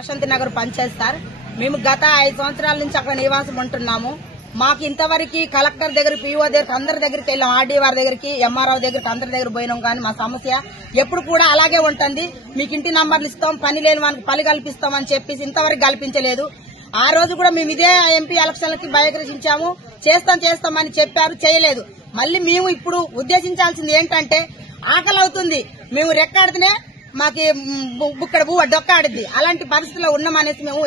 Prashanti Nagar panchayat sir. మేము గత 5 సంవత్సరాల నుంచి అక్కడ నివాసం ఉంటున్నాము. మాకు ఇంతవరకు కలెక్టర్ దగ్గర, పీఓ దగ్గర, అందరి దగ్గరికి వెళ్ళాం. ఆర్డీఆర్ దగ్గరికి, ఎంఆర్ఓ దగ్గరికి, అందరి దగ్గర పోయినాం. కానీ మా సమస్య ఎప్పుడు కూడా అలాగే ఉంటుంది. మీకు ఇంటి నంబర్లు ఇస్తాం, పని లేని వానికి పని కల్పిస్తాం అని చెప్పేసి ఇంతవరకు కల్పించలేదు. ఆ రోజు కూడా మేము ఇదే ఎంపీ ఎలక్షన్లకి బహిష్కరించాము. చేస్తామని చెప్పారు, చేయలేదు. మళ్ళీ మేము ఇప్పుడు ఉద్దేశించాల్సింది ఏంటంటే, ఆకలి అవుతుంది, మేము రెక్కాడితేనే మాకు ఇక్కడ డొక్కాడిద్ది. అలాంటి పరిస్థితిలో ఉన్నామనేసి మేము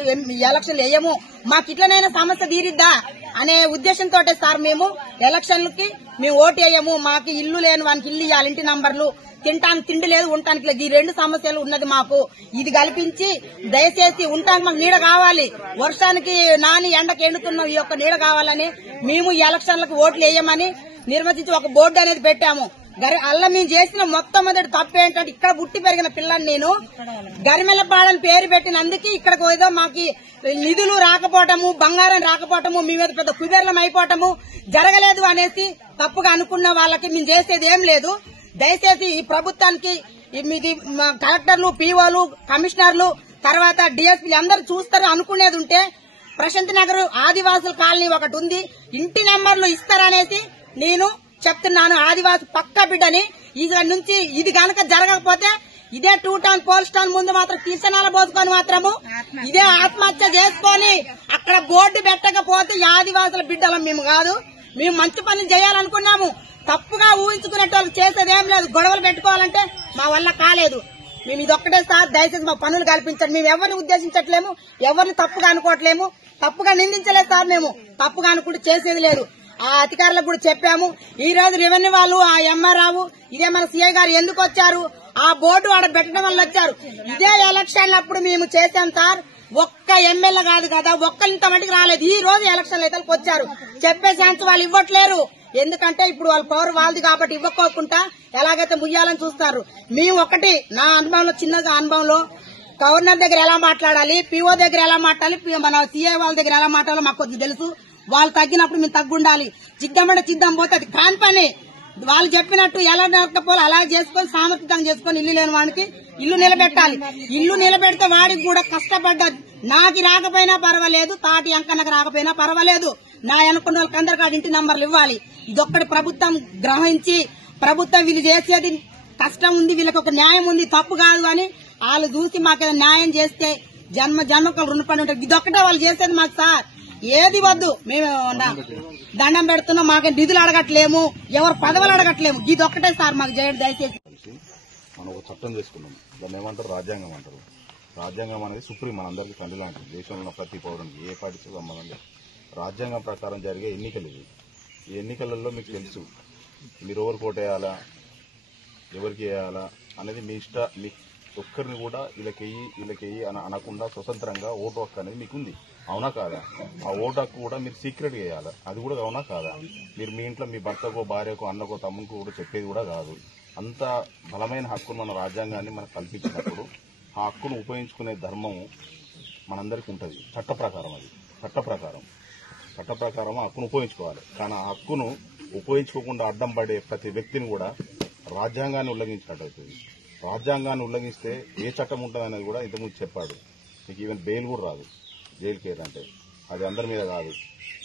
ఎలక్షన్లు వేయము. మాకు ఇట్లనైనా సమస్య తీరిద్దా అనే ఉద్దేశంతో సార్ మేము ఎలక్షన్లకి మేము ఓటు వేయము. మాకు ఇల్లు లేని వానికి ఇల్లు ఇవ్వాలి, ఇంటి నంబర్లు, తినటానికి తిండి లేదు, ఉండటానికి లేదు. ఈ 2 సమస్యలు ఉన్నది మాకు. ఇది కల్పించి దయచేసి ఉండటానికి మాకు నీడ కావాలి. వర్షానికి నాని ఎండకి ఎండుతున్న ఈ యొక్క నీడ కావాలని మేము ఈ ఎలక్షన్లకు ఓట్లు వేయమని నిర్వచించి ఒక బోర్డు అనేది పెట్టాము. అల్ల మేము చేసిన మొట్టమొదటి తప్పు ఏంటంటే, ఇక్కడ పుట్టి పెరిగిన పిల్లని నేను గరిమెల్లపాడని పేరు పెట్టినందుకు ఇక్కడికి ఏదో మాకు నిధులు రాకపోవటము, బంగారం రాకపోవటము, మీ మీద పెద్ద కుబేర్లం అయిపోవటము జరగలేదు అనేసి తప్పుగా అనుకున్న వాళ్ళకి మేము చేసేది ఏం లేదు. దయచేసి ఈ ప్రభుత్వానికి మీది కలెక్టర్లు, పీఓలు, కమిషనర్లు, తర్వాత డిఎస్పీలు అందరూ చూస్తారు అనుకునేది ఉంటే, ప్రశాంతి నగర్ ఆదివాసుల కాలనీ ఒకటి ఉంది, ఇంటి నంబర్లు ఇస్తారనేసి నేను చెప్తున్నాను. ఆదివాసి పక్క బిడ్డని. ఇక నుంచి ఇది గనక జరగకపోతే ఇదే 2 టౌన్ పోలీస్ స్టేషన్ ముందు మాత్రం తీర్చనాల పోసుకొని మాత్రము ఇదే ఆత్మహత్య చేసుకొని అక్కడ బోర్డు పెట్టకపోతే ఈ ఆదివాసుల బిడ్డలం మేము కాదు. మేము మంచి పనులు చేయాలనుకున్నాము. తప్పుగా ఊహించుకునేట వాళ్ళు చేసేది ఏం లేదు. గొడవలు పెట్టుకోవాలంటే మా వల్ల కాలేదు. మేము ఇదొక్కటే సార్, దయచేసి మా పనులు కల్పించండి. మేము ఎవరిని ఉద్దేశించట్లేము, ఎవరిని తప్పుగా అనుకోవట్లేము, తప్పుగా నిందించలేదు సార్. మేము తప్పుగా అనుకుంటే చేసేది లేదు. ఆ అధికారులకు కూడా చెప్పాము. ఈ రోజు రెవెన్యూ వాళ్ళు, ఆ ఎంఆర్ఆవు, ఇదే మన సీఐ గారు ఎందుకు వచ్చారు, ఆ బోర్డు ఆడ పెట్టడం వల్ల వచ్చారు. ఇదే ఎలక్షన్ అప్పుడు మేము చేశాం సార్. ఒక్క ఎమ్మెల్యే కాదు కదా, ఒక్కరింత మటుకు రాలేదు. ఈ రోజు ఎలక్షన్ అయితే వచ్చారు. చెప్పే ఛాన్స్ వాళ్ళు ఇవ్వట్లేరు. ఎందుకంటే ఇప్పుడు వాళ్ళ పవర్ వాళ్ళది కాబట్టి ఇవ్వకోకుండా ఎలాగైతే ముయ్యాలని చూస్తారు. మేము ఒకటి, నా అనుభవంలో, చిన్నగా అనుభవంలో, గవర్నర్ దగ్గర ఎలా మాట్లాడాలి, పీఓ దగ్గర ఎలా మాట్లాడాలి, మన సీఐ వాళ్ళ దగ్గర ఎలా మాట్లాడాలో మాకు కొద్దిగా తెలుసు. వాళ్ళు తగ్గినప్పుడు మేము తగ్గుండాలి. చిద్దామంటే చిద్దం పోతే అది కాని పని. వాళ్ళు చెప్పినట్టు ఎలా నడకపోవాలి అలా చేసుకొని సామర్థ్యంగా చేసుకొని ఇల్లు లేని వాడికి ఇల్లు నిలబెట్టాలి. ఇల్లు నిలబెడితే వాడికి కూడా కష్టపడ్డ, నాకు రాకపోయినా పర్వాలేదు, తాటి అంకన్నకు రాకపోయినా పర్వాలేదు, నా అనుకున్న వాళ్ళకి అందరికీ ఇంటి నంబర్లు ఇవ్వాలి. ఇదొక్కటి ప్రభుత్వం గ్రహించి, ప్రభుత్వం వీళ్ళు చేసేది కష్టం ఉంది, వీళ్ళకి ఒక న్యాయం ఉంది, తప్పు కాదు అని వాళ్ళు చూసి మాకు న్యాయం చేస్తే జన్మకు రుణపడి ఉంటారు. ఇదొక్కటే వాళ్ళు చేసేది మాకు సార్. ఏది వద్దు, మేము దండం పెడుతున్నాం. మాకు నిధులు అడగట్లేము, ఎవరు పదవులు అడగట్లేము. ఇదొక్కటే సార్ మాకు చేయడం. దయచేసి మనం ఒక చట్టం చేసుకున్నాం, దాన్ని ఏమంటారు, రాజ్యాంగం అంటారు. రాజ్యాంగం అనేది సుప్రీం, మనందరికీ తండ్రి లాంటిది. దేశంలో ఉన్న ప్రతి పౌరునికి ఏ పార్టీతో సంబంధం లేదు. రాజ్యాంగం ప్రకారం జరిగే ఎన్నికలు ఇవి. ఈ ఎన్నికలలో మీకు తెలుసు, మీరు ఎవరు కోటేయాలా, ఎవరికి వేయాలా అనేది మీ మీ ఒక్కరిని కూడా వీళ్ళకెయ్యి అని అనకుండా స్వతంత్రంగా ఓటు హక్కు అనేది మీకు ఉంది. అవునా కాదా? ఆ ఓటు హక్కు కూడా మీరు సీక్రెట్గా వేయాలి. అది కూడా అవునా కాదా? మీరు మీ ఇంట్లో మీ భర్తకో, భార్యకో, అన్నకో, తమ్ముకో కూడా చెప్పేది కూడా కాదు. అంత బలమైన హక్కును మన రాజ్యాంగాన్ని మనకు కల్పించినప్పుడు ఆ హక్కును ఉపయోగించుకునే ధర్మం మనందరికీ ఉంటుంది. చట్ట ప్రకారం ఆ హక్కును ఉపయోగించుకోవాలి. కానీ ఆ హక్కును ఉపయోగించుకోకుండా అడ్డం పడే ప్రతి వ్యక్తిని కూడా రాజ్యాంగాన్ని ఉల్లంఘించినట్టు అవుతుంది. రాజ్యాంగాన్ని ఉల్లంఘిస్తే ఏ చట్టం ఉంటుంది అనేది కూడా ఇంతకుముందు చెప్పాడు. మీకు ఈవెన్ బెయిల్ కూడా రాదు, జైలు కేర్ అంటే. అది అందరి మీద కాదు,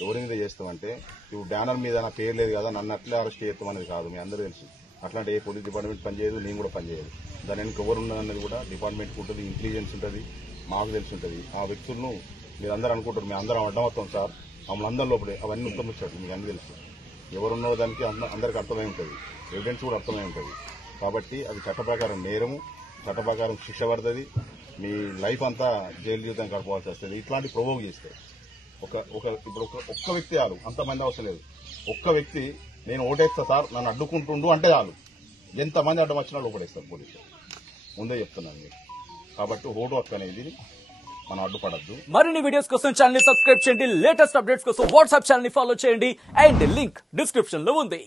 ఎవరి మీద చేస్తామంటే, ఇప్పుడు బ్యానర్ మీద నా పేరు లేదు కదా, నన్ను అట్లే అరెస్ట్ చేస్తాం అనేది కాదు. మీ అందరూ తెలుసు. అట్లాంటి ఏ పోలీస్ డిపార్ట్మెంట్ పనిచేయదు, నేను కూడా పనిచేయదు. దాని వెనక ఎవరున్నది కూడా డిపార్ట్మెంట్కి ఉంటుంది, ఇంటెలిజెన్స్ ఉంటుంది, మాకు తెలిసి ఉంటుంది. ఆ వ్యక్తులను మీరు అందరూ అనుకుంటారు, మేము అందరం అడ్డమవుతాం సార్, మమ్మల్ని అందరి లోపలే అవన్నీ ఉత్తమిస్తారు. మీకు అన్ని తెలుసు. ఎవరున్న దానికి అందరికి అర్థమై ఉంటుంది, ఎవిడెన్స్ కూడా అర్థమై ఉంటుంది. కాబట్టి అది చట్ట ప్రకారం నేరము, చట్ట ప్రకారం శిక్ష పడుతుంది. మీ లైఫ్ అంతా జైలు జీవితం గడపవలసి వస్తుంది ఇట్లాంటి ప్రొవోక్ చేస్తే. ఇప్పుడు ఒక్క వ్యక్తి చాలు, అంతమంది అవసరం లేదు. ఒక్క వ్యక్తి నేను ఓటేస్తా సార్, నన్ను అడ్డుకుంటుండు అంటే చాలు, ఎంతమంది అడ్డం వచ్చినా లోపడేస్తారు పోలీసులు. ముందే చెప్తున్నాను మీరు. కాబట్టి ఓటు హక్కు అనేది మనం అడ్డుపడద్దు. మరిన్ని వీడియోస్ కోసం ఛానల్ ని సబ్స్క్రైబ్ చేయండి. లేటెస్ట్ అప్డేట్స్ కోసం వాట్సాప్ ఛానల్ ని ఫాలో చేయండి. అండ్ లింక్ డిస్క్రిప్షన్ లో ఉంది.